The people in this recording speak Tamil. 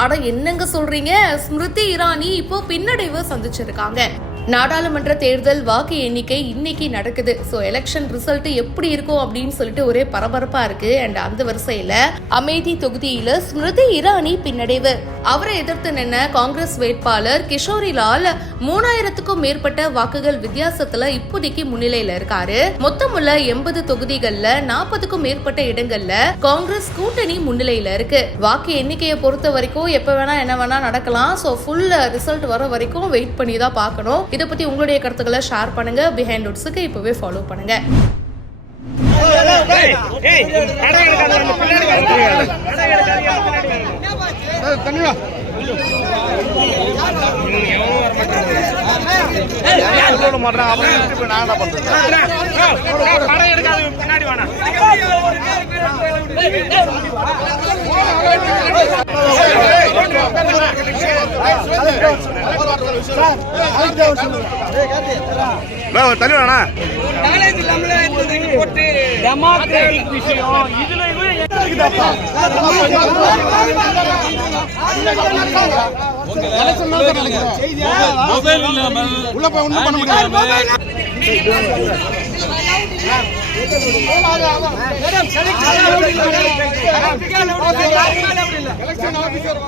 ஆனா என்னங்க சொல்றீங்க, ஸ்மிருதி இரானி இப்போ பின்னடைவு சந்திச்சிருக்காங்க. நாடாளுமன்ற தேர்தல் வாக்கு எண்ணிக்கை இன்னைக்கு நடக்குது. சோ எலெக்ஷன் ரிசல்ட் எப்படி இருக்கும் அப்படின்னு சொல்லிட்டு ஒரே பரபரப்பா இருக்கு. அண்ட் அந்த வரிசையில அமேதி தொகுதியில ஸ்மிருதி இரானி பின்னடைவு. அவரை எதிர்த்து நின்ன காங்கிரஸ் வேட்பாளர் கிஷோரிலால் 3000க்கும் மேற்பட்ட வாக்குகள் வித்தியாசத்துல இப்போதைக்கு முன்னிலையில இருக்காரு. மொத்தமுள்ள 80 தொகுதிகள்ல 40க்கும் மேற்பட்ட இடங்கள்ல காங்கிரஸ் கூட்டணி முன்னிலையில இருக்கு. வாக்கு எண்ணிக்கையை பொறுத்த வரைக்கும் எப்ப வேணா என்ன வேணா நடக்கலாம். சோ ஃபுல் ரிசல்ட் வர வரைக்கும் வெயிட் பண்ணி தான் பார்க்கணும். இதை பத்தி உங்களுடைய கருத்துக்களை ஷேர் பண்ணுங்க. பிஹைண்ட் ரூட்ஸ்க்கு இப்பவே ஃபாலோ பண்ணுங்க. உள்ள போய் ஒண்ணும் பண்ண முடியாது. Election officer